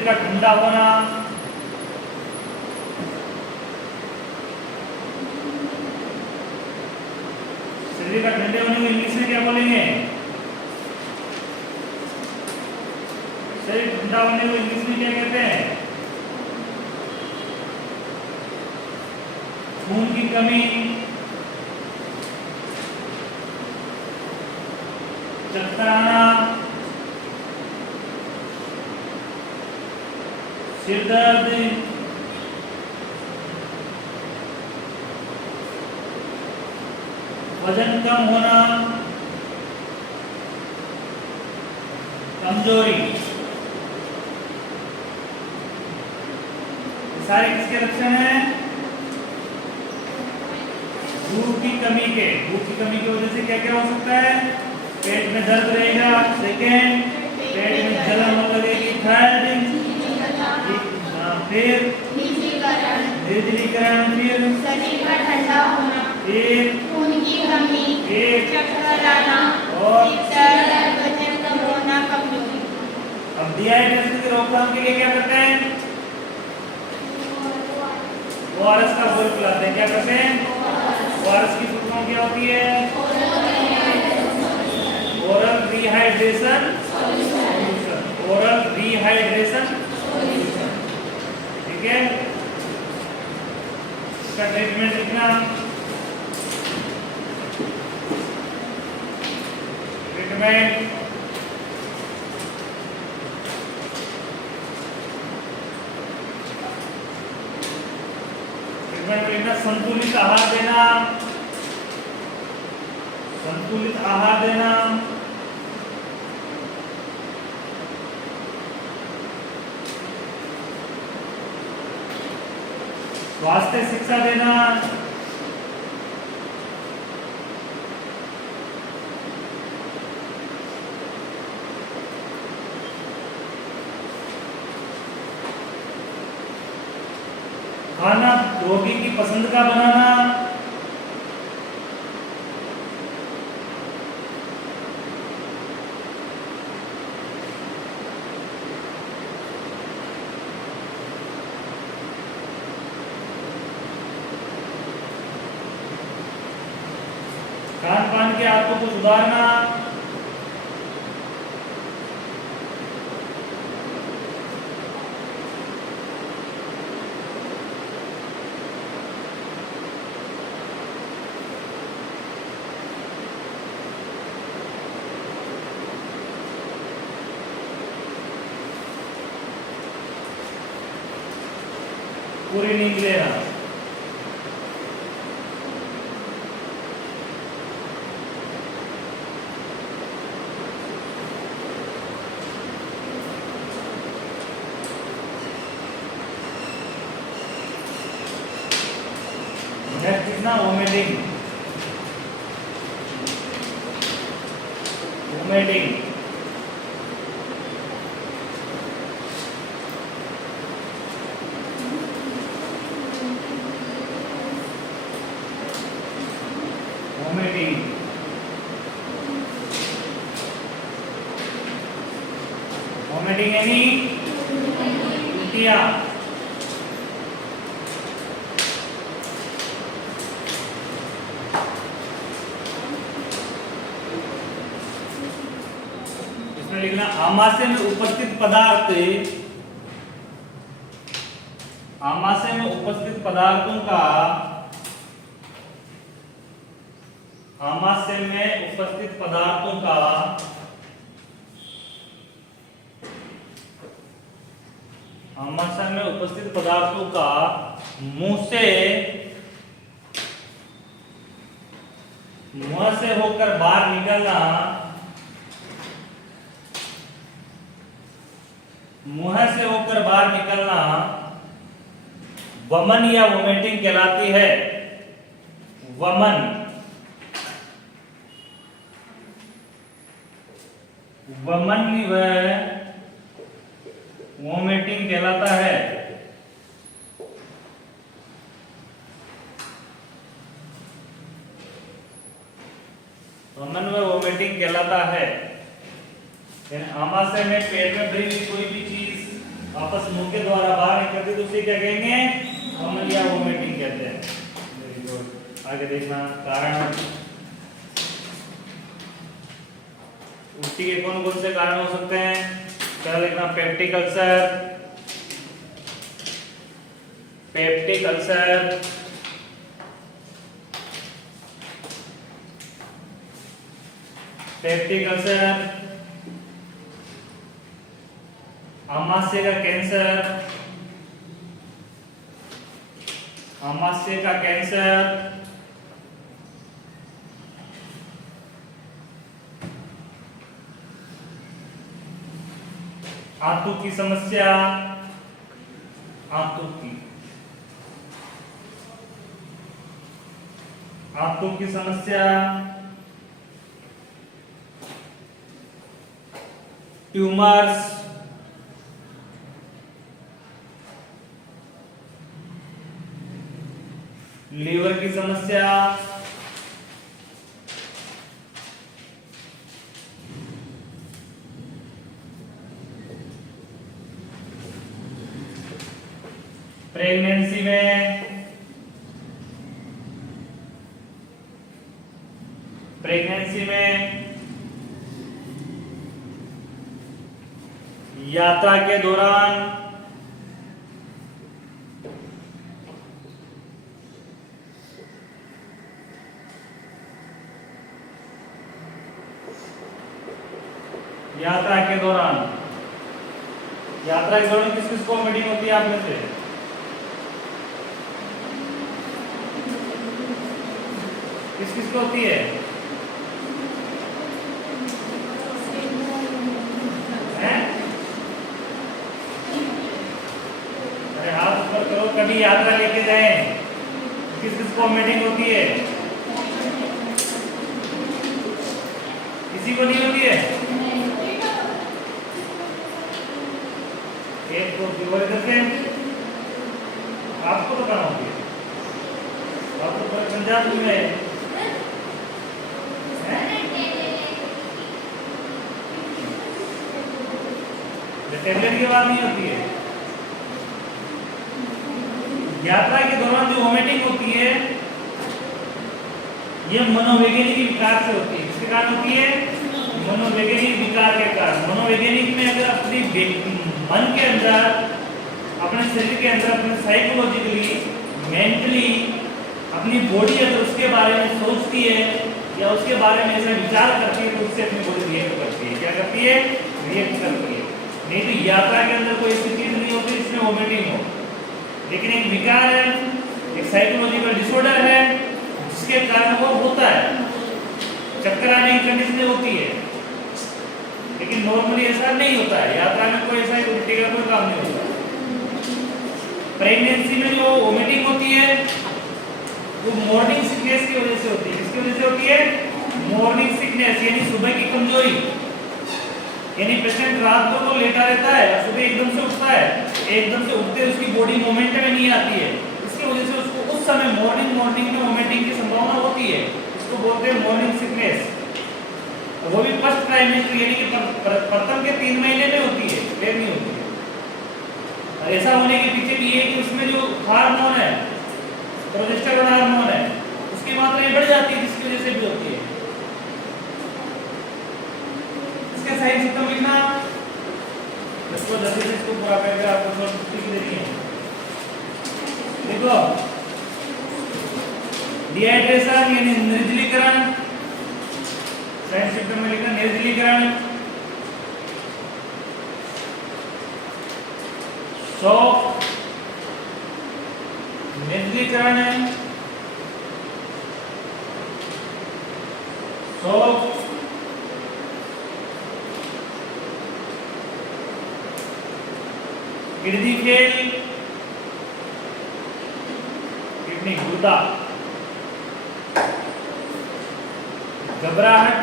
शरीर का ठंडा होना, शरीर का ठंडे होने को इंग्लिश में क्या बोलेंगे? शरीर ठंडा होने को इंग्लिश में क्या कहते हैं? खून की कमी, चक्कर आना, सिर दर्द, वजन कम होना, कमजोरी, सारे किसके लक्षण हैं? भूख की कमी के। भूख की कमी की वजह से क्या क्या हो सकता है? पेट में दर्द रहेगा, सेकेंड पेट में जलन होने लगेगी, थर्ड फिर निर्जलीकरण, फिर शरीर का ठंडा होना, फिर खून की कमी, फिर चक्कर आना और दर्द, वजन कम होना, कमजोरी। अब डिहाइड्रेशन की रोकथाम के लिए क्या करते हैं? ओआरएस का घोल पिलाते हैं। क्या करते हैं? ओआरएस की फुल फॉर्म क्या होती है? Oral rehydration solution. Oral rehydration solution, ठीक है। इसका ट्रीटमेंट लिखना, ट्रीटमेंट लिखना, संतुलित आहार देना, संतुलित आहार देना, स्वास्थ्य शिक्षा देना, खाना रोगी की पसंद का बनाना, खान पान के आदतों को सुधारना, पूरी नींद लेना। नेक्स्ट कितना? वोमिटिंग, वोमिटिंग, वोमिटिंग, वोमिटिंग यानी उल्टियाँ, इसमें लिखना आमाशय में उपस्थित पदार्थ, आमाशय में उपस्थित पदार्थों का, आमाशय में उपस्थित पदार्थों का आमाशय में उपस्थित पदार्थों का मुंह से होकर बाहर निकलना, मुंह से होकर बाहर निकलना वमन या वोमिटिंग कहलाती है। वमन, वमन व वोमिटिंग कहलाता है। वमन व वोमिटिंग कहलाता है। आमाशय में पेट में भरी हुई कोई भी चीज वापस मुंह के द्वारा बाहर निकलती तो उसे क्या कहेंगे? वॉमिट या वोमिटिंग कहते हैं। Very good. आगे देखना कारण। उल्टी के कौन कौन से कारण हो सकते हैं? पहला लिखना peptic ulcer, peptic ulcer, peptic ulcer, आमाशय का कैंसर, आमाशय का कैंसर, आंतों की समस्या, आंतों की समस्या, ट्यूमर्स, लीवर की समस्या, प्रेगनेंसी में, यात्रा के दौरान, यात्रा के दौरान किस किस को मीटिंग होती है आप में से? किस किस को होती है? अरे हाथ ऊपर करो। कभी यात्रा लेके जाए किस किस को मीटिंग होती है? किसी को नहीं होती है? एक को इधर से आपको तो कहाँ होती है? आपको तो पंजाब में है। टेबलेट के बाद नहीं होती है। यात्रा के दौरान जो वोमिटिंग होती है ये मनोवैज्ञानिक विकार से होती है। किसके कारण होती है? मनोवैज्ञानिक विकार के कारण। मनोवैज्ञानिक में अगर अपनी मन के अंदर, अपने शरीर के अंदर, अपने साइकोलॉजिकली, मेंटली अपनी बॉडी अगर उसके बारे में सोचती है या उसके बारे में ऐसा विचार करती है तो उससे अपनी बॉडी रिएक्ट करती है। क्या करती है? रिएक्ट करती है। नहीं तो यात्रा के अंदर कोई ऐसी चीज नहीं होती जिसमें वोमिटिंग हो। लेकिन एक विकार है, एक साइकोलॉजिकल डिसऑर्डर है जिसके कारण वो होता है। चक्कर आने की कंडीशन होती है लेकिन नॉर्मली ऐसा नहीं होता है। यात्रा में कोई ऐसा उल्टी का कोई काम नहीं होता। प्रेगनेंसी में जो वोमिटिंग होती है वो मॉर्निंग सिकनेस की वजह से होती है। किसकी वजह से होती है? मॉर्निंग सिकनेस, यानी सुबह की कमजोरी। यानी पेशेंट रात को तो लेटा रहता है, सुबह एकदम से उठता है, एकदम से उठते उसकी बॉडी मोमेंट में नहीं आती है। इसकी वजह से उसको उस समय मॉर्निंग में वोमिटिंग की संभावना होती है। इसको बोलते हैं मॉर्निंग सिकनेस। वो भी फर्स्ट ट्राइमेस्टर यानी कि प्रथम के 3 महीने में होती है, फिर नहीं होती है। ऐसा होने के पीछे भी ये कि उसमें जो हार्मोन है, प्रोजेस्टेरोन हार्मोन है, उसकी मात्रा बढ़ जाती है जिसकी वजह से भी होती है। इसके साइन सिम्टम लिखना, इसको जल्दी से इसको पूरा करके आपको थोड़ा छुट्टी देनी है। देखो, डिहाइड्रेशन यानी निर्जलीकरण, साइन सिम्टम में लिखना निर्जलीकरण, शॉक, निर्जलीकरण है, शॉक, किडनी फेल, किडनी गुर्दा, घबराहट,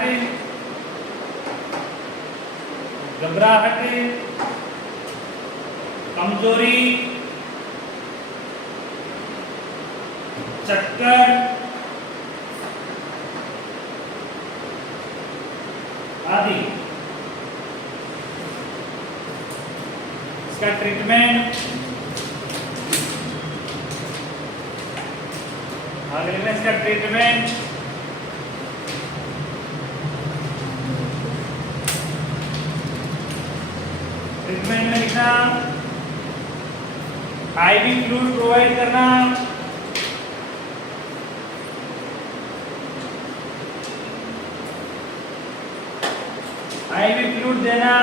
कमजोरी, चक्कर आदि। इसका ट्रीटमेंट, आगे में इसका ट्रीटमेंट, ट्रीटमेंट में लिखना आईवी फ्लूइड प्रोवाइड करना, आईवी फ्लूइड देना,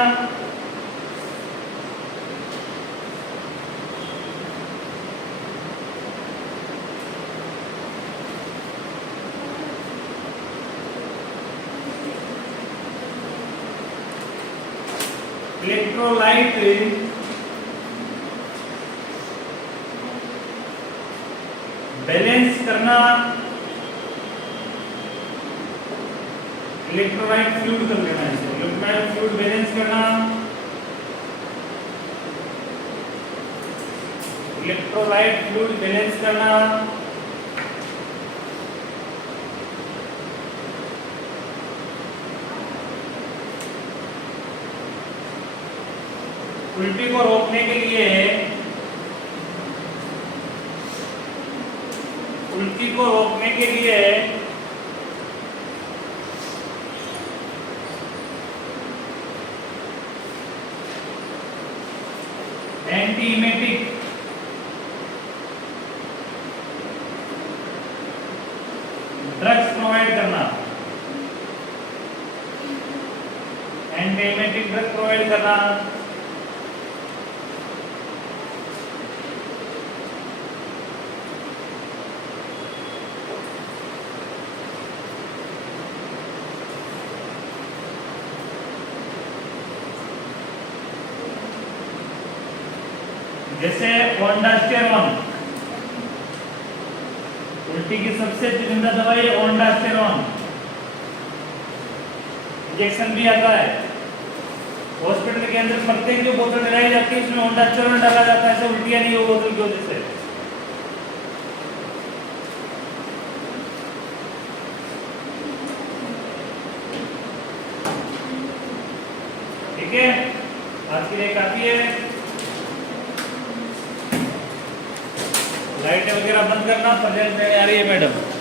इलेक्ट्रोलाइट बैलेंस करना, इलेक्ट्रोलाइट फ्लूइड कर लेना है, इलेक्ट्रोलाइट फ्लूइड बैलेंस करना, इलेक्ट्रोलाइट फ्लूइड बैलेंस करना, उल्टी को रोकने के लिए, उल्टी को रोकने के लिए एंटीइमेटिक ड्रग्स प्रोवाइड करना, एंटीइमेटिक ड्रग प्रोवाइड करना, जैसे ओंडास्टेरॉन, उल्टी की सबसे चुनिंदा दवाई है ओंडास्टेरॉन, इंजेक्शन भी आता है हॉस्पिटल के अंदर, प्रत्येक जो बोतल लगाई जाती है उसमें ओंडास्टेरॉन डाला जाता है, ऐसे उल्टियां नहीं हो बोतल की वजह से। ठीक है, आज के लिए काफी है। लाइटें वगैरह बंद करना, प्रेजेंट आ रही है मैडम।